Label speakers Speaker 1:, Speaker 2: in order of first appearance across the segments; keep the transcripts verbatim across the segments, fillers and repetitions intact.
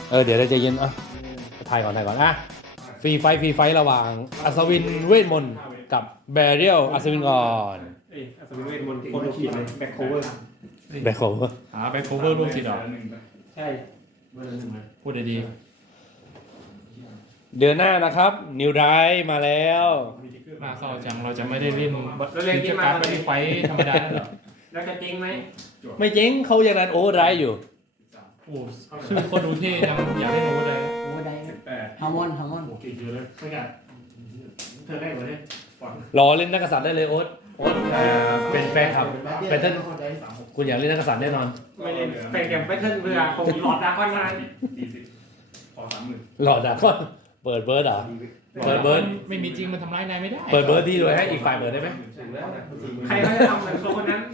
Speaker 1: เออเดี๋ยวเราจะเย็นอ่ะถ่ายก่อนถ่ายก่อนอ่ะฟรีไฟฟรีไฟระหว่างอัศวินเวทมนต์กับแบเรียลอัศวินก่อน
Speaker 2: เอ้ยอัศวินเวทมนต์คนโดขีดเลยแบ็คโคเวอร์
Speaker 1: แบคโคเวอร์
Speaker 3: หาไปโคเวอร์ร่วมสิดอก
Speaker 2: ใช่
Speaker 3: พูดดี
Speaker 1: เดือนหน้านะครับนิวไดมาแล้ว
Speaker 3: ๆน่าเศร้าจังเราจะไม่ได้เล่นฟิวเจอร์การ์ดไม่ได้ไฟธรรมดาแล้วเหรอ
Speaker 2: แล้วจะจริงไหม
Speaker 1: ไม่เจ๊งเขายังรันโอเวอร์ไรอยู่
Speaker 3: โอ้ชื่อคนดูเท่จังอยากให้รู้เลย
Speaker 4: โอ้ได้
Speaker 2: แปด
Speaker 4: ฮาร์มอนฮาร์มอน
Speaker 2: โอเคเยอะเลยไม่กันเธอได้หมดเลยฟอน
Speaker 1: รอเล่นนักกษัตริย์ได้เลยโอ๊ตโอ๊ตอ่าเป็นแฟนคลับเป็นท่านคุณอยากเล่นนักกษัตริย์แน่นอน
Speaker 2: ไม่เล่นเป็นเกมแพทเทิร์นเพื่อคงหลอดดาร์กอนมา
Speaker 5: สี่สิบพอสามหมื่น
Speaker 1: หลอดอ่ะก็เปิดเบิร์ดเหรอ เปิดเบิร์ด
Speaker 3: ไม่มีจริงมันทำร้ายนายไม่ได้
Speaker 1: เปิดเบิร์ดที่ด้วยให้อีกฝ่ายเปิดได้ไหม
Speaker 2: ใครเขาจะทำเหมือนคนนั้น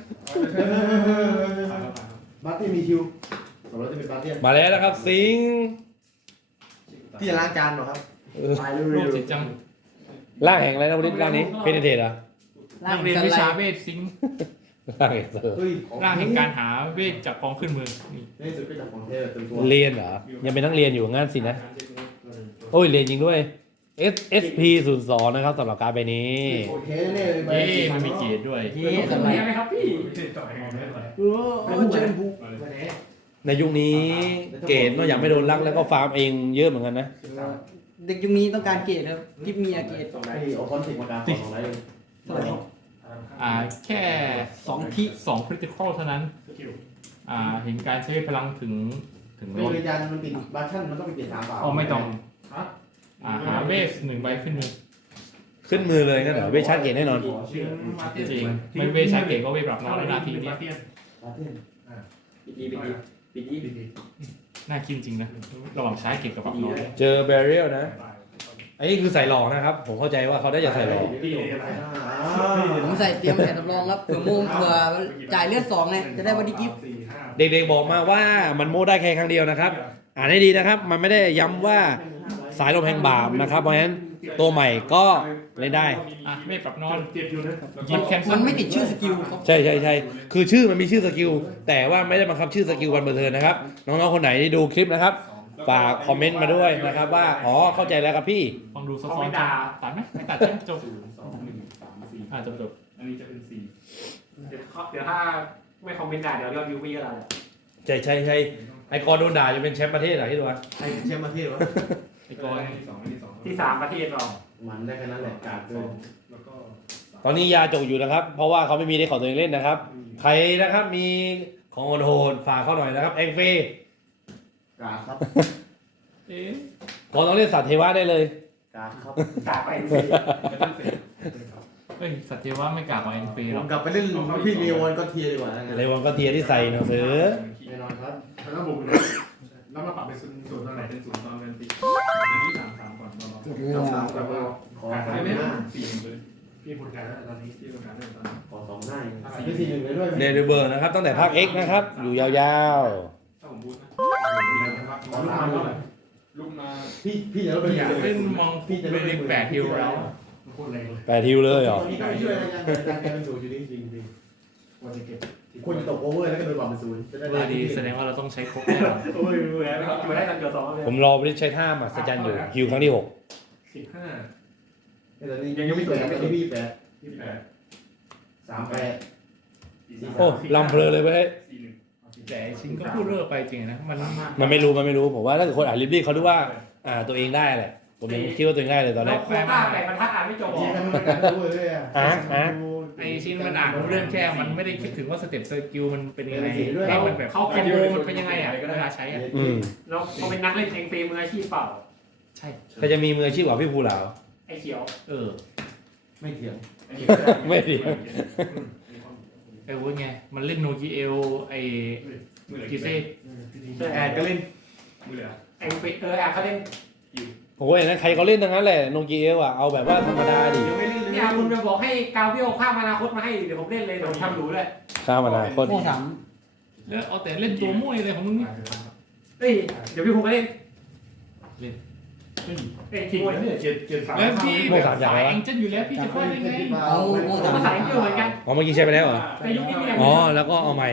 Speaker 6: บาร์ตี้มีคิวสมมติจะเป็นบาร์ตี้
Speaker 1: มาแล้วนะครับสิงห์
Speaker 6: ที่จะล้างจานเหรอครับ
Speaker 1: เออ
Speaker 6: ตาย
Speaker 3: โร
Speaker 6: เร็
Speaker 3: คว จิตจัง
Speaker 1: ร่างแห่งอะไรนะวันนี้ร่างนี้เพนเทตเหรอ
Speaker 3: นักเรียนวิชาเวทซิงค์
Speaker 1: ร่างแห่งเซอร์
Speaker 6: เฮ้ย
Speaker 3: ร่างแห่งการหาเวทจากกองขึ้นมือนี่
Speaker 6: ในสุดก็จากของเทพเต็มตัว
Speaker 1: เรียนเหรอยังเป็นนักเรียนอยู่งั้นสินะโอ้ยเรียนจริงด้วย S S P ศูนย์สองนะครับสำหรับการ์ดใบนี้
Speaker 6: โอเคแน่เลย
Speaker 3: เอ๊ะมันมีเกียรติด้วย
Speaker 4: เย้
Speaker 2: เป็น
Speaker 4: ส
Speaker 2: คน
Speaker 4: มัย
Speaker 2: นี้ไหมครับพี่
Speaker 4: โอ้โหเจนบุ
Speaker 1: ในยุคนี้เกรดนอกจากไม่โดนลักแล้วก็ฟาร์มเองเยอะเหมือนกันนะ
Speaker 4: เด็กยุคนี้ต้องการเกรดครับกิฟมีอาเกรด
Speaker 6: สองไลท์เอาคอนติกมากลางสองไลท์
Speaker 4: เท่าไหร่ครับ
Speaker 3: อ่าแค่สองที่สองคริติคอลเท่านั้นอ่าเห็นการใช้พลังถึงถึง
Speaker 6: ไม่
Speaker 3: รถ
Speaker 6: เลยจานมันติดบาร์ชั่นมันต้องไปเกียร์สามเปล่า
Speaker 3: อ๋อไม่ต้องอ่าหาเวสหนึ่งใบขึ้นมือ
Speaker 1: ขึ้นมือเลยงั้นเหรอเวชชาร์จเกรดแน่นอน
Speaker 3: จริงไม่เวชาเกตก็เวปรับนอนแล้วนาทีนี้
Speaker 6: บาร์ตี้
Speaker 2: ปีดีปีดีปีดี
Speaker 3: น่าคิดจริงนะระหว่างใช้เกตกับปรับนอน
Speaker 1: เจอแบเรียลนะอันนี้คือใส่หลอกนะครับ ผมเข้าใจว่าเขาได้จะใส่หลอก
Speaker 4: ผมใส่เตรียมแผ่นรับรองครับเผื่อโมงเผื่อจ่ายเลือดสองไงจะได้วันดีกิฟ
Speaker 1: เด็กๆบอกมาว่ามันโม้ได้แค่ครั้งเดียวนะครับ อ่านให้ดีนะครับ มันไม่ได้ย้ำว่าสายลมแห่งบาปนะครับ เพราะฉะนั้นตัวใหม่ก็เล่นได้
Speaker 3: อ่ะเวปรับนอน
Speaker 2: เจ็บอยู่นะ
Speaker 3: ยิงแคนเซิ
Speaker 4: มั
Speaker 3: ล
Speaker 4: นไม่ติดชื่อสกิลครับ
Speaker 1: ใช่ใช่ใช่คือชื่อมันมีชื่อสกิล แต่ว่าไม่ได้บังคับชื่อสกิลวันเบอร์เทิร์นนะครับ น้องๆคนไหนที่ดูคลิปนะครับ ฝากคอมเมนต์มาด้วยนะครับว่า อ๋อ เข้าใจแล้วครับพี่
Speaker 3: ฟังดูซับซ้อนจังตัดไหมไม่ตัดใช่ไหมจบ
Speaker 5: สองหนึ่งสามสี่
Speaker 3: อ่าจบจบ
Speaker 5: อันนี้จะเป็นสี่
Speaker 2: เดี๋ยวเดี๋ยวถ้าไม่คอมเมนต์ด่าเดี๋ยวเรียกวิววี่ก็ได้
Speaker 1: ใช่ใช่ใช่ไอกรโดนด่าจะเป็นแชมป์ประเทศเหรอที่ดูวะ
Speaker 6: ใครแชมป์ประเทศวะ
Speaker 3: ไอ้กอน
Speaker 5: ที่สองอันที่สอง
Speaker 2: ที่สามประเทศเรา
Speaker 6: มันได้แค่นั้นแหละการด้วย
Speaker 5: แล้วก็
Speaker 1: ตอนนี้ยาจกอยู่นะครับ เพราะว่าเขาไม่มีได้ของตัวเองเล่นนะครับ ใครนะครับมีของโหดๆฝากเขาหน่อยนะครับ เอ็งเฟ่
Speaker 6: กาครับ
Speaker 3: เอ๊ะ
Speaker 1: ก็ต้องเล่นสัตว์เทวะได้เลย
Speaker 6: กาครับ
Speaker 2: กาไปสิ
Speaker 3: เฮ้ยสัตว์เทวะไม่กล้าเอาเอ็นฟรีห
Speaker 6: ผ
Speaker 3: รอก
Speaker 6: มกลับไปเล่นพี่เมวันก็เทียดีกว่างั้น
Speaker 1: เลวอนก็เทียร์ที่ใส่หนังสือ
Speaker 6: แน่นอนครับ
Speaker 5: แล้วบุกแล้วมาปรับเป็นศูนย์ศูนย์ตอนไหนเป็นศูนย์ตอนเป็นปีอันนี้สามสามก่อนตอน
Speaker 4: เกิดเรื่อง
Speaker 6: สามกับขอ
Speaker 5: การ
Speaker 6: สา
Speaker 5: ใช้
Speaker 6: ม
Speaker 5: ไม่
Speaker 6: ห
Speaker 5: ได้
Speaker 6: น้า
Speaker 5: สี่หนึ่งเลย
Speaker 2: พี่ผลการแล้วตอนนี้
Speaker 5: ที่ต้องการได้ตอนนี้
Speaker 6: ขอสองหน้าสี่สี่หนึ่งเลยด้วย
Speaker 1: เนเดเบอร์นะครับ ตั้งแต่ภาค X นะครับ อยู่ยาว
Speaker 5: ถ้าผมพูดนะ
Speaker 6: ขอสามเลย
Speaker 5: ลูกมา
Speaker 6: พี่พี่จะต้องไป
Speaker 3: อยากเล่นมองพี่จะเล่นแปดฮิลแล้ว
Speaker 5: โคตรแรงเลย
Speaker 1: ๆแปดทิวเลยเหรอ
Speaker 6: ตอนนี้ก็ไม่ช่วยอะไรกันการแกเป็นศูนย์อยู่จริงจริงจริง
Speaker 5: ควรจะเก็บ
Speaker 6: ควรจะตกโอเวอร์แล้วก็โดนปรับเป็นศูนย์จะได้
Speaker 3: ว่าดีแสดงว่าเราต้องใช้ครบแน่นอน
Speaker 2: โอ้ยแหวนอยู่ได้กันเกือบสองเลย
Speaker 1: ผมรอไปใช้ท่ามาสจันอยู่ฮิวครั้งที่หก
Speaker 5: สิบห้า
Speaker 6: แต่ตอนนี้ยังไม่แปดตอนนี้พี่แปด
Speaker 5: ยี่สิบแปด
Speaker 6: สามแปด
Speaker 1: โอ้ลำเพลินเลยเว้ย
Speaker 5: สี่หนึ่ง
Speaker 3: แต่ชิงก็พูดเรื่อไปจริงนะมัน
Speaker 1: มันไม่รู้มันไม่รู้ผมว่าถ้าเกิดคนอ่านลิบลี่เขาดูว่า อ่าตัวเองได้แหละผมยังคิดว่าตัวเองได้เลยตอนแร
Speaker 2: เรา
Speaker 1: ก
Speaker 2: โควต้าแต่บรรทัดอ่านไม่จบ
Speaker 6: จีกันมันกันโอเวอร์เลยอ่ะ
Speaker 1: อ่ะอ่ะ
Speaker 3: ไอชินมันอ่านรู้เรื่องแค่มันไม่ได้คิดถึงว่าสเต็ปสกิลมันเป็นยังไงให้มันแบบเขาคอมโบมันเป็นยังไงอ่ะเวลาใช้อ่ะ
Speaker 1: อืม
Speaker 2: เราเขาเป็นนักเล่นเพลงเฟรมมืออาชีพเปล่า
Speaker 3: ใช่
Speaker 1: ใครจะมีมืออาชีพกว่าพี่ภูเหลา
Speaker 2: ไอ้เขียว
Speaker 3: เออ
Speaker 6: ไม่เถียง
Speaker 1: ไม่ดี
Speaker 3: ไอ้วุ้นไงมันเล่นโนกิเอลไอกิเซ่
Speaker 6: แอดก็เล่น
Speaker 5: มือเหลือ
Speaker 2: ไอ้เฟเออแอบเขาเล่น
Speaker 1: ผมว่าอย่างนั้นใครเขาเล่นทั้งนั้นแหละโนกีเอลอ่ะเอาแบบว่าธรรมดาดิ
Speaker 6: ยังไม่เล่นเลย
Speaker 2: เนี่ยคุณไปบอกให้กาเวลข้ามอนาคตมาให้เดี๋ยวผมเล่นเลยเดี๋ยวผมทำหรูเลย
Speaker 1: ข้ามอนาคต
Speaker 4: โม่สาม
Speaker 3: แล้วเอาแต่เล่นตัวมั่วเลยของมึงนี่
Speaker 2: เฮ้ยเดี๋ยวพี่ภูมิมาเล่น
Speaker 3: เล่น
Speaker 2: เฮ้ยทิ้งไว้เนี่ย
Speaker 5: เกียร์เกียร์สาม
Speaker 3: แล้วพี่แบบสายแองเจิลอยู่แล้วพี่จะพลาดได้ไง
Speaker 4: เอาโม่
Speaker 2: ผม
Speaker 4: สาม
Speaker 2: มาใส่เกี่ยวเหมือนกัน
Speaker 1: อ๋อเมื่อกี้ใช้ไปแล้วเหรอ
Speaker 2: ในยุคนี้เนี่ย
Speaker 1: อ๋อแล้วก็เอาใหม่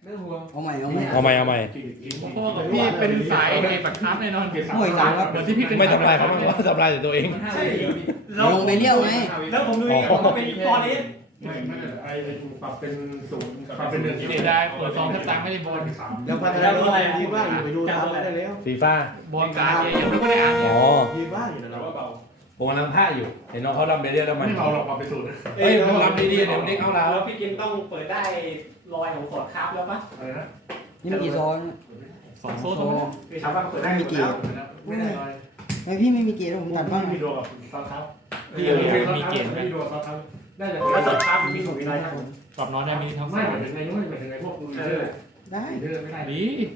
Speaker 6: ไม่ห่วง
Speaker 4: เอาใหม่เอาใหม่
Speaker 1: เอาใหม่เอาใหม่
Speaker 3: เพราะว่าพี่เป็นสายในบัตรคราฟแน่นอน
Speaker 4: โอ้ยสามครับ
Speaker 3: เหมือนที่พี่เป็น
Speaker 1: ไม่ทำลายเขาบ้างว่าทำลายแต่ตัวเอง
Speaker 2: ใช่
Speaker 4: เราลงไปเลี้ยวไง
Speaker 2: แล้วผมดูอีกผมก็เป็นฟอร์เรส
Speaker 5: ไม่ไม่ไอ้ปรับเป็นศูนย์ปรับเป็นหนึ่ง
Speaker 3: เสียดายเปิดซองแทบตังค์ไม่ได้บอล
Speaker 6: ยังพัฒนาตัวเองดีบ้างอยู่ไปดูทำได้แล้ว
Speaker 1: ฟีฟ่า
Speaker 3: บอลการ์ดเนี่ยยังไม่ได้อ่าน
Speaker 1: อ๋อ
Speaker 6: ดีบ้างอยู่นะ
Speaker 5: เรา
Speaker 6: เรา
Speaker 5: ก็เบา
Speaker 1: ผมกำลังพลาดอยู่ เห็นน้องเขาลำเบเรียแล้วมัน
Speaker 5: ไม่เบาหรอกปรับเป็นศูนย์
Speaker 1: เฮ้ยผมลำดีๆเดี๋ยวเด็กเอาเรา
Speaker 2: แล้วพี่กินต้องเปิดได้รอยของฟอร์ดครับแล้วปะ
Speaker 5: อะไรนะ
Speaker 4: นี่มันกี่ซอง
Speaker 3: สองโซ่ตรงนั้น
Speaker 2: พี่ถามว่าเปิดได้
Speaker 4: ไม่เกี่ยว
Speaker 5: ไม่ได้เลย
Speaker 4: ไอพี่ไม่มีเกณฑ์ผมตัดบ้าง
Speaker 5: มีดวงกับซอสเท้า
Speaker 3: พี่มีเกณฑ์ไหม
Speaker 5: มีดวงซอสเท้าได้จาก
Speaker 2: แล้วฟอร์ดครับมีถูกมีอะไรครับ
Speaker 3: ปรับนอนได้มีทั้ง
Speaker 5: ไม่
Speaker 3: สาม
Speaker 5: เหมือนในนู้นเหมือนในพวกลีเดอร์
Speaker 4: ได้
Speaker 5: ลีเดอร์ไม่ได้
Speaker 3: ดี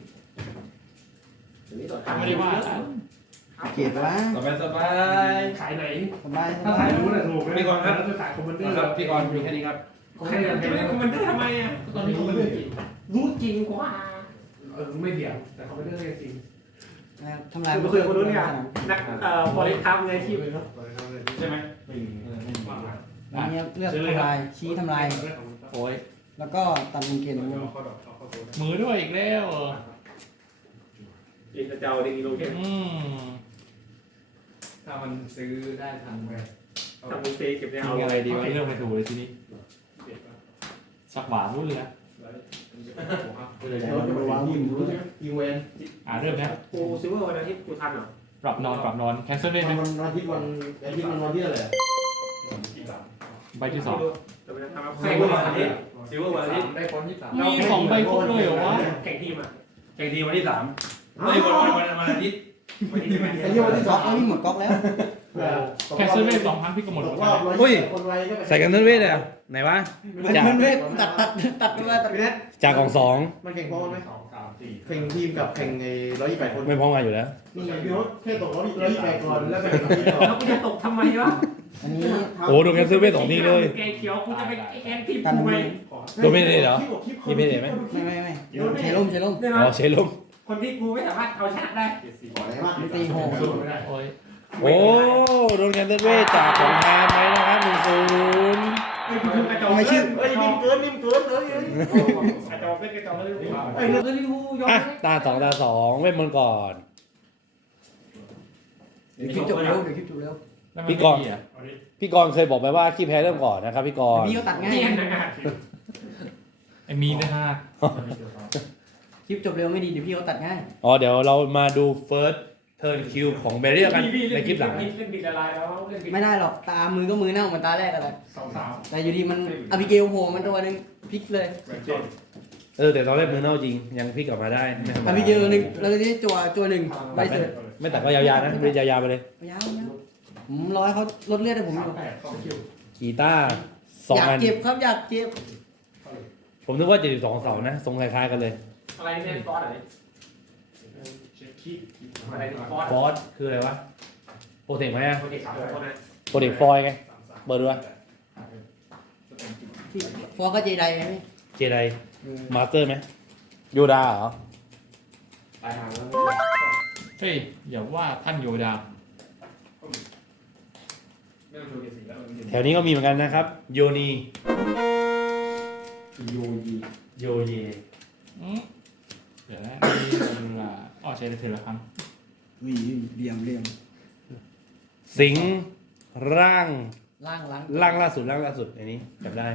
Speaker 2: นี่ฟอร์ดครับ
Speaker 3: ไม่ได้ว่า
Speaker 4: เกณฑ์วะ
Speaker 1: สบายสบาย
Speaker 5: ขายไหน
Speaker 4: สบายส
Speaker 5: ถ้า
Speaker 4: บา
Speaker 5: ขาย ยรู้น่ะถูกแล้วจะขายคอมมานเดอร์
Speaker 1: ครับพี่กรณ์มีแค่นี้ครับ
Speaker 2: ใครจะไม่ได้คอมเมนต์ทำไมอ่ะ
Speaker 5: ตอนนี้คอมมานเดอร์
Speaker 2: รู้จริงกว่า
Speaker 5: เออไม่เถียงแต่คอมมานเดอร์จริง
Speaker 4: ทำลาย
Speaker 2: คุณเคยคนรู้เนี่ยนักเอ่อฟอร์เรสครับในที่
Speaker 1: ใช่ไหม
Speaker 4: อันนี้เลือกทำลายชี้ทำลาย
Speaker 3: โอ้ย
Speaker 4: แล้วก็ตัดเป็นเกณฑ์
Speaker 3: มือด้วยอีกแล้ว
Speaker 2: อินเจ้าดีโลเคชั่น
Speaker 3: อืม
Speaker 6: ถ้ามันซื้อได้ทัน
Speaker 2: ทำมือเซเก็บเนี่ย
Speaker 3: เอา
Speaker 2: เอา
Speaker 3: อะไรดีวะเรื่องไม่ถูกเลยทีนี้สักหวานรู้เลยนะ
Speaker 6: เดี๋ยวจะไปวางยิงรู้ใช่ไหมยิงเวน
Speaker 3: อ่าเริ่มนะ
Speaker 2: กูซิลเวอร์วันอาทิตย์กูทันเหรอ
Speaker 3: ปรับนอนปรับนอนแคนเซิลได้ไหม
Speaker 6: มันวันที่วันอาทิตย์มันวันที่อะไร
Speaker 3: ใบที่สอง
Speaker 2: แต่ไม่ได้ทำซิลเวอร์วันอาทิตย์ซิลเวอร์วันอาทิตย์
Speaker 6: ได้ฟอนที่สาม
Speaker 3: มีสองใบครบเลยเหรอวะ
Speaker 2: แข่งทีมอ่ะ
Speaker 1: แข่งทีวันที่สามเฮ้ยวันวันวันอาทิตย์
Speaker 2: วันที่
Speaker 6: ไอ้ที่วันที่ส
Speaker 4: ก๊
Speaker 6: อ
Speaker 4: อง กแล้วพี่หมดก๊อกแล้ว
Speaker 3: แคนเซิลได้สองพันพี่ก็หมดหมดแล้ว
Speaker 6: คนไวก็
Speaker 1: ใส่กันเทนเวทเลยไหนวะ
Speaker 4: มันมันเวทตัดตัดตัดไปตัด
Speaker 6: พี่เน็ต
Speaker 1: จากกล่องสอง
Speaker 6: มันแข่งพอไหม
Speaker 5: สองสามสี่
Speaker 6: แข่งทีมกับแข่งไอ้ร้อยยี่สิบแปดคน
Speaker 1: ไม่พร้อมกันอยู่แล้ว
Speaker 6: นี่ไงพี่โน้ตแค่ตกร้อยร้อยยี่สิบแปดก่อนแล้วไปแข่งทีมต่อ
Speaker 2: แล้วกูจะตกทำไมวะ
Speaker 4: อันนี้
Speaker 1: โอ้โดนแคนเซิลเวทสองทีเลย
Speaker 2: แกเขียวกูจะไปแข่งทีม
Speaker 4: กัน
Speaker 2: กูไหม
Speaker 1: โดนไม่ได้เหรอมีเพจไหม
Speaker 4: ไม่ไม่ไม่ใช้ล่มใช้ล่ม
Speaker 2: เนี่ย
Speaker 1: อ๋
Speaker 2: นะ
Speaker 1: อเชลม
Speaker 2: คนที่กูไม่สามารถเอาชนะได้
Speaker 6: ขออะไรบ้าง
Speaker 4: ตีหก
Speaker 5: ไม่ได้
Speaker 3: โอ้ย
Speaker 1: โอ้โดนแคนเซิลเวทจากของแทนไหมนะครับหนึ่งศูนย์
Speaker 2: ไอ้กูกระจอก
Speaker 4: ไม่ชื่อ
Speaker 6: เฮ้ยนิ่มเกินนิ่มเกินเลย
Speaker 2: กระจอกเป็นกระจอกเลย
Speaker 6: ไอ้
Speaker 2: ไอ้
Speaker 6: เรื่อง
Speaker 2: เรื่องที่กูยอม
Speaker 1: อ่ะตาสองตาสองเว้นมันก่อน
Speaker 4: เดี๋ยวคลิปจบเร็วเดี๋ยวคลิปจบเร็ว
Speaker 3: แล้วมันไม่ดีอ่ะ
Speaker 1: พี่กรณ์เคยบอกไปว่าขี้แพ้เริ่มก่อนนะครับพี่กรณ์
Speaker 4: พี่ก็ตัดง่าย
Speaker 2: เที่ยงนะ
Speaker 3: ไอ้มีนะฮะ
Speaker 4: คลิปจบเร็วไม่ดีเดี๋ยวพี่เขาตัดง่าย
Speaker 1: อ๋อเดี๋ยวเรามาดู first turn kill ของเบเรียกันในคลิปหลัง
Speaker 2: เล่นบิดละลายแล้วเล่นบิด
Speaker 4: ไม่ได้หรอกตามือก็มือเน่าเหมือนตาแรกอะไร
Speaker 5: สองสาม
Speaker 4: แต่อยู่ดีมันอบิเกลโผล่มันตัวนึงพลิกเลย
Speaker 1: เออแต่ตอนแรกมือเน่าจริงยังพลิกกลับมาได้ไม่ธรรม
Speaker 4: อ
Speaker 1: ดา
Speaker 4: บิเกลหนึ่งแล้วก็ที่จั่วจั่วหนึ่งใบเสร็จ
Speaker 1: ไม่แต่ก็ยาวๆนะไม่ยาวๆไปเลย
Speaker 4: ยาวยาวผมรอให้เขาลดเลือดให้ผมอยู่
Speaker 5: แปดสองคิว
Speaker 1: กีตาร์สอง
Speaker 4: อยาก
Speaker 1: อัน
Speaker 4: เจ็บครับอยากเจ็บ
Speaker 1: ผมนึกว่าเจ็ดสิบสองเสานะทรงคล้ายๆกันเลย
Speaker 2: อะไรเนี่ยฟอสอะไร
Speaker 5: เช็คคี
Speaker 2: อะไรฟอส
Speaker 1: ฟอสคืออะไรวะโปรเทคไหมอะ
Speaker 2: โปรเจกต์สามคนนะ
Speaker 1: โปรเทคฟอยไงเปิดดูวะ
Speaker 4: พี่ฟอร์ก็เจไดไงพี่
Speaker 1: เจไดมาสเตอร์ไหมโยดาเหรอ
Speaker 2: ตายห่างแล้ว
Speaker 3: เฮ้ยอย่าว่าท่านโยดา
Speaker 5: ไม่ต้องโชว์เกียรติแล้ว
Speaker 1: แถวนี้ก็มีเหมือนกันนะครับโยนี
Speaker 6: โยยี
Speaker 1: โยเย
Speaker 3: อืมเดี๋ยวนะมีเอ่ออ๋อใช้ได้เทละครั้ง
Speaker 4: วีเรียมเรียม
Speaker 1: สิงห์ร่าง
Speaker 4: ล่างล้าง
Speaker 1: ร่างล่าสุดร่างล่าสุดอันนี้จำได้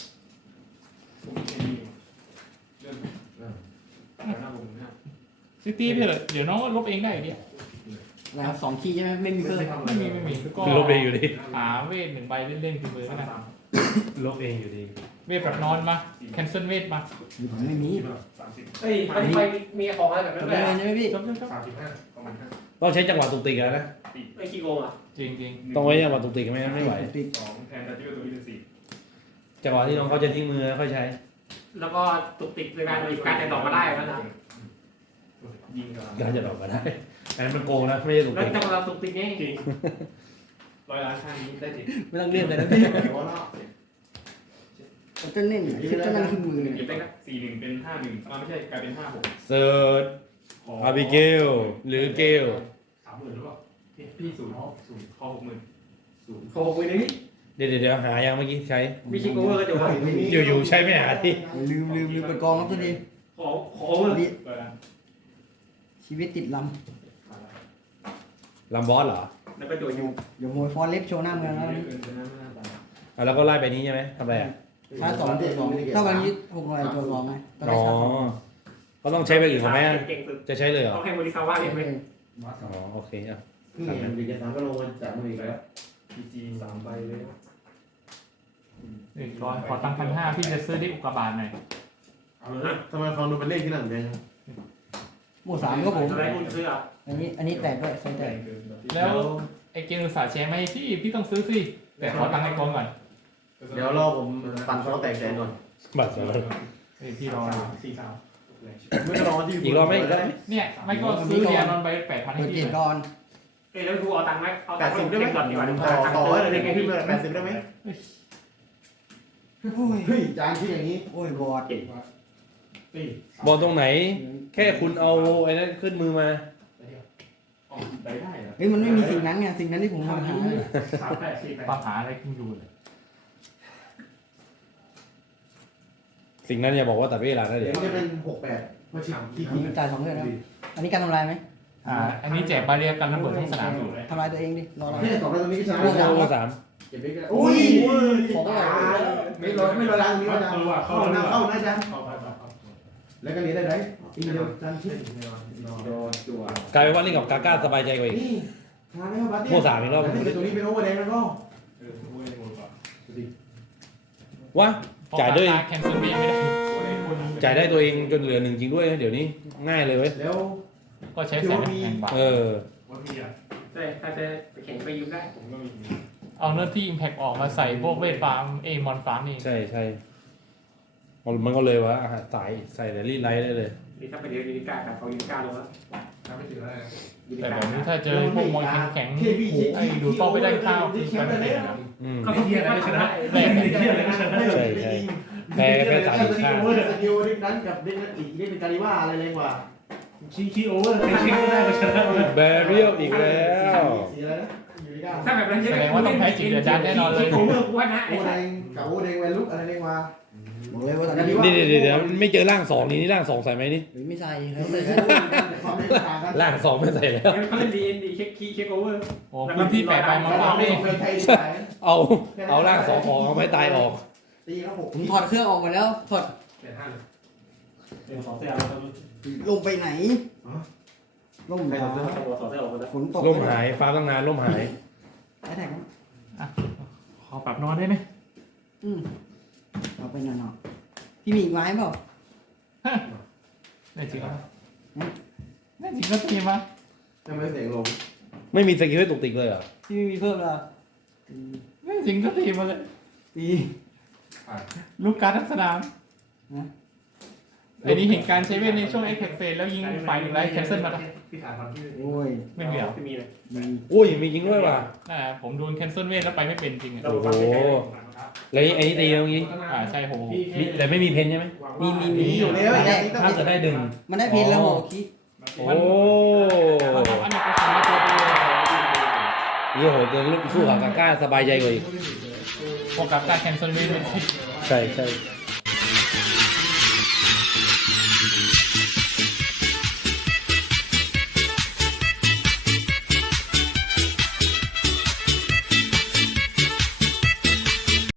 Speaker 3: ซิตี้ไปเถอะเดี๋ยวน้องลบเองได้อยู่ดิ
Speaker 4: ล้างสองคีย์ใช่ไหมไม่มีเพิ่ม
Speaker 3: ไม่มีไม่มีก็
Speaker 1: ลบเองอยู่ดี
Speaker 3: หาเวทหนึ่งใบเล่นๆคือมือแล้วกัน
Speaker 1: ลบเองอยู่ดี
Speaker 3: เวทแบบนอนมาแคนเซิลเวทมา
Speaker 4: ผมไม่มี
Speaker 5: สามสิบ
Speaker 2: เฮ้ยมันไปมีของอะไรแบบ
Speaker 4: จ
Speaker 2: นั้น
Speaker 4: บ
Speaker 2: เล
Speaker 4: ได้
Speaker 2: ย
Speaker 4: เลยใช่ไหมพี่
Speaker 3: จบจบจบ
Speaker 5: สามสิบห้าประมาณห้า
Speaker 1: ต้องใช้จังหวะตุกติกแล้วนะ
Speaker 2: ไอ้ขี้โกงอ่ะ
Speaker 3: จริงจริง
Speaker 1: ต้องไว้จังหวะตุกติกไม่งั้นไม่ไหว
Speaker 4: ปิด
Speaker 5: สองแทนดัตตี้ตัวที่เป็นสี่
Speaker 1: จังหวะที่น้องเขาจะทิ้งมือค่อยใช้
Speaker 2: แล้วก็ตุกติกในการหยิบการแต่ดอกมาได้แล้วนะ
Speaker 5: ยิงกัน
Speaker 1: การจะดอกก็ได้อันนั้นมันโกงนะไม่ใช่ตุก
Speaker 2: แล้ว
Speaker 1: ติก
Speaker 2: จังหวะตุกติกไง
Speaker 5: จริงร้อยล้านค่านี้ได้ติด
Speaker 4: ไม่ต้องเรียกเลยนะพี่
Speaker 6: แต่ว่าเนาะ
Speaker 4: ผมจะเล่นคิดจะนั่งขึ้นมือเลย
Speaker 5: หยิบได้ครับสี่หนึ่งเป็นห้าหนึ่งอ่าไม่ใช่กลายเป็นห้าหก
Speaker 1: เซิร์ชอาบิเกลหรือเกล
Speaker 5: สามหมื่นหรือเปล่าพี่ศูนย์ศูนย์คอหกหมื่นศูนย์
Speaker 2: โกงไปเลย
Speaker 1: เดี๋ยวเดี๋ยวเดี๋ยวหายังเมื่อกี้ใช้
Speaker 2: มีขี้โกงก็จะว่า
Speaker 1: อยู่ๆใช้ไม่หาที่
Speaker 4: ลืมลืมลืมเปิดกองครับทุกที
Speaker 5: ขอขอเวอร์
Speaker 4: ชีวิตติดล
Speaker 1: ลัมบอสเหรอ
Speaker 5: แล้วก็โดดยู
Speaker 4: ำอยู่โมยฟอนเล็บโชว์หน้าเมืองแล้ว
Speaker 1: อ่ะแล้วก็ไล่ไปนี้ใช่ไหมทำอะไรอ่ะ
Speaker 4: ชาร์จสองตัวสองถ้าวันนี้หกร้อยตัวสองไงก็ได้
Speaker 1: อ๋อ
Speaker 4: ชาร์จสอง
Speaker 1: เขาต้องใช้ไปอื่นเขาไหมอ่ะ
Speaker 2: เก่งสุด
Speaker 1: จะใช้เลยเหรอ
Speaker 2: เขาให้บริซาวะเห็นไหม
Speaker 1: อ๋อโอเคอ่ะ
Speaker 6: นี่ไงเด็กจะสามก็ลงมาจากมืออีกแล้ว
Speaker 5: พีจีสามใบเลย
Speaker 3: หนึ่งร้อยขอตังค์พันห้าพี่จะซื้อได้อุกกาบาตหน่อย
Speaker 5: เอาเลย
Speaker 6: ทำไมฟังดูเป็นเลขที่หนังจัง
Speaker 4: หมู่สามก็ผม
Speaker 2: อะไรคุณซื้ออ่ะ
Speaker 4: อันนี้อันนี้แตกด้วยไซส์แตก
Speaker 3: แล้วไอ้เกมอุตสาห์แชร์มาให้พี่พี่ต้องซื้อสิแต่ขอตังค์ไอ้กองก่อน
Speaker 6: เดี๋ยวรอผมปั่นซองแตกแสนก่อน
Speaker 1: บัตรสอง
Speaker 3: เฮ้ยพี่รอ
Speaker 5: สี่สาม
Speaker 6: ไม่ก็รอที่
Speaker 1: อีกรอบไหมอีกรอบไหม
Speaker 3: เนี่ยไม่ก็ซื้อเรียนนอนไปแปดพันให้
Speaker 4: เปิดเก
Speaker 3: พี่
Speaker 4: ตก่อน
Speaker 2: เอ้ยแล้วดูเอาตังค์ไหมเอา
Speaker 6: แป
Speaker 2: ตัง
Speaker 6: ด
Speaker 2: ค์
Speaker 6: สิบ
Speaker 2: เล่
Speaker 6: ได้ไหม
Speaker 2: นก่อนดีกว่า
Speaker 6: ต่อต่อ
Speaker 2: เล
Speaker 6: เลย
Speaker 2: ย
Speaker 6: ขึ้นมาแปดสิบได้ไหม
Speaker 4: โอ้ย
Speaker 6: เฮ้ยจานที่อย่างนี้
Speaker 4: โอ้ยบอด
Speaker 5: ตี
Speaker 1: บอลตรงไหน แค่คุณเอาไอ้นั้นขึ้นมือมา
Speaker 5: ได้ได้เหรอ
Speaker 4: เฮ้ยมันไม่มีสิ่งนั้นไงสิ่งนั้นที่ผมมองหา
Speaker 5: สามแปดสี่แปด
Speaker 3: ปัญหาอะไรคุณดูเลย
Speaker 1: สิ่งนั้นอย่าบอกว่าตัดเวลานะ
Speaker 6: เดี๋
Speaker 1: เดี๋
Speaker 6: ย
Speaker 1: ยว ว
Speaker 6: จะเป็นหกแปดเพราะชิคที่ทิ้ง
Speaker 4: จ่ายสองเท่าแล้วอันนี้การทำลายไหม
Speaker 3: อ่าอันนี้แจกบาเรียกันระเบิดทั้งสนามอยู่
Speaker 4: ทำลายตัวเองดิรอเรา
Speaker 6: ที่สองตรงนี้ก็ชนะ
Speaker 1: โอ้โหสาม
Speaker 6: เก็บไว้ก็ได้อุ้ยของอะไรไม่รอไม่รอล้างนี้แล้วนะเข้าหน้าเข้านะจัน
Speaker 5: เข้าไปเข้าไป
Speaker 6: แล้วก็เหรียญได้ไหนอีกเดียวจันชิด
Speaker 5: โดนจั่ว
Speaker 1: กลายเป็นว่าเล่นกับกาก้าสบายใจกว่าอีก
Speaker 6: นี่ทานได้ครับบัต
Speaker 1: โม่สามอีกรอบ
Speaker 6: ตรงนี้เป็นโอเวอร์แดงแล้วก็
Speaker 5: เออโอ้ยโอ้ยก่อน
Speaker 1: วะจ่ายด้วย
Speaker 3: แคนเซิลไม่ได้
Speaker 5: โอ้ยคน
Speaker 1: จ่ายได้ตัวเองจนเหลือหนึ่งจริงด้วยนะเดี๋ยวนี้ง่ายเลยเว้ย
Speaker 6: แล้ว
Speaker 3: ก็ใช้แสนแห่งบาท
Speaker 1: เออ
Speaker 5: วันที่อ่ะ
Speaker 2: ใช่ถ้าจะไปแข่งไปยืมได้
Speaker 5: ผมก็มี
Speaker 3: เอาเนื้อที่ Impact ออกมาใส่พวกเวทฟาร์มเอมอนฟาร์มนี่
Speaker 1: ใช่ใช่มันก็เลยว่าอาหารสายใส่แต่รีดไลท์ได้เลย
Speaker 2: นี่ถ้าไปเรียนยูนิก้ากับเขายูนิก้าลงแล้ว
Speaker 5: ทำไม่ถึงอะไรนะ
Speaker 2: ยูนิ
Speaker 3: แต่
Speaker 2: ก้า
Speaker 3: แบบนี้ถ้าเจอพวกมวยแข็งๆหูไอ้ดูเป้าไปได้ข้าวคือกันเองนะ
Speaker 1: อืม
Speaker 2: ก็เทียร์อะไรชนะ
Speaker 3: แรง
Speaker 5: ไม่เที่ยวเลยก็ชนะ
Speaker 1: ใช่ใช่ แพ้แค่สามสิบห้า
Speaker 6: สกิลเด็กนั้นกับเด็กนั้นอีกเด็กเป็นการิว่าอะไรแรงกว่า
Speaker 5: คีคีโอเวอร์ใครคิดก็ได้ก็ชนะเลย
Speaker 1: แบเรียลอีกแล้ว
Speaker 6: สีอะไรนะอยู่ในก้า
Speaker 2: ถ้าแบบนั้น
Speaker 3: แสดงว่าต้องแพ้จิตเดือดดานแน่นอนเลย
Speaker 2: โอเวอร์กูว่านะ
Speaker 6: โอแดงกับโอแดงแวลูกอะไรแรงกว่า
Speaker 4: บอกเลยว่าตอนนี้
Speaker 1: นี่เดี๋ยวเดี๋ยวไม่เจอร่างสองนี่นี่ร่างสองใส่ไหมนี่
Speaker 4: ไม่ใส่
Speaker 6: เขา
Speaker 4: ใส่
Speaker 6: ใส่ความแรงต่างกัน
Speaker 1: ร่างสองไม่ใส่แล้ว
Speaker 2: เขาเล่นดีเอ็นดีเช็คคีย์เช็คโอเวอร์
Speaker 3: โอ้พื้นที่แปดใบมาฟาร์มนี่
Speaker 6: ไทย
Speaker 1: เอาเอาร่างสองออกเอาไม้ตายออก
Speaker 6: ตีแล้วหก
Speaker 4: ผมถอดเครื่องออกหมดแล้วถอด
Speaker 5: เจ็ดห้าเลยเดี๋ยวสองเสียเรา
Speaker 4: ลงไปไหนล่ม
Speaker 5: ใคร
Speaker 4: หา
Speaker 5: จะซื้อตัวสองเสียออกมาแล้ว
Speaker 4: ฝนตก
Speaker 1: ล่มหายฟ้าตั้งนานล่มหาย
Speaker 4: ไอ้แท็ก
Speaker 3: ขอปรับนอนได้ไหม
Speaker 4: อืมเอาไปหน่อยๆพี่มีอีกไม้เปล่า
Speaker 3: ได้จริงครับได้จริงก็ตีมา
Speaker 6: ทำไมเสียงลง
Speaker 1: ไม่มีสกิลให้ตุกติกเลยเหรอ
Speaker 4: พี่ไม่มีเพิ่มแล้ว
Speaker 3: ได้จริงก็ตีมาเลย
Speaker 4: ตี
Speaker 3: ลูกการทั้งสนาม
Speaker 4: นะ
Speaker 3: อันนี้เห็นการใช้เวทในช่วง Apex Phase แล้วยิงฝ่ายหนึ่งไล่แคนเซิลมาได้
Speaker 5: พี่ถามมันที่
Speaker 4: โอ้ย
Speaker 3: ไม่เหลียว
Speaker 2: ไม่มีเลย
Speaker 4: มี
Speaker 1: อุ้ยมีจริงด้วยว่ะ
Speaker 3: น่าผมโดนแคนเซิลเวทแล้วไปไม่เป็นจริงอ่ะ
Speaker 1: โอ้โห แล้วไอ้นี่ตีตรงนี้
Speaker 3: อ่าใช่โห
Speaker 1: มีแต่ไม่มีเพนใช่ไหม
Speaker 4: มีมี
Speaker 6: มี
Speaker 4: มี
Speaker 6: อยู่แล้ว
Speaker 4: ได้
Speaker 1: ถ้าจะได้ดึง
Speaker 4: มันได้เพนแล้วโหคิด
Speaker 1: โอ้
Speaker 3: มันทำอันนี้ก็ทำมาตัวเดียว
Speaker 1: ยี่โหเกินลูกสู้กับกาก้าสบายใจกว่าอีก
Speaker 3: พวกกับการแคนเซิลเวทเลย
Speaker 1: ใช่ใช่
Speaker 3: เ